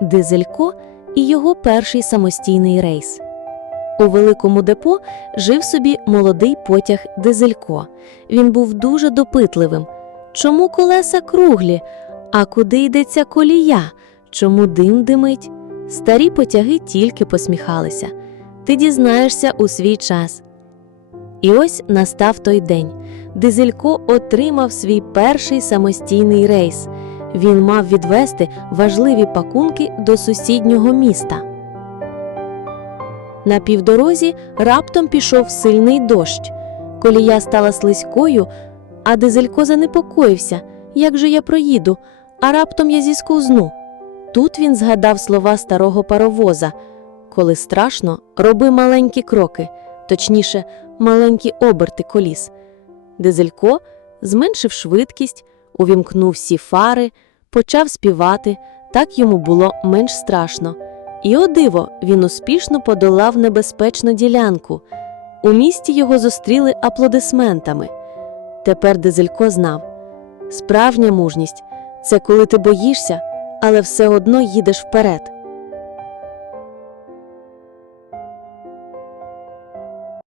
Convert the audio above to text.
Дизелько і його перший самостійний рейс. У великому депо жив собі молодий потяг Дизелько. Він був дуже допитливим. Чому колеса круглі? А куди йдеться колія? Чому дим димить? Старі потяги тільки посміхалися. Ти дізнаєшся у свій час. І ось настав той день. Дизелько отримав свій перший самостійний рейс. Він мав відвести важливі пакунки до сусіднього міста. На півдорозі раптом пішов сильний дощ. Колія стала слизькою, а дизелько занепокоївся, як же я проїду, а раптом я зісковзну. Тут він згадав слова старого паровоза коли страшно, роби маленькі кроки, точніше, маленькі оберти коліс. Дизелько зменшив швидкість, увімкнув всі фари, почав співати, так йому було менш страшно. І о диво, він успішно подолав небезпечну ділянку. У місті його зустріли аплодисментами. Тепер Дизелько знав справжня мужність це коли ти боїшся, але все одно їдеш вперед.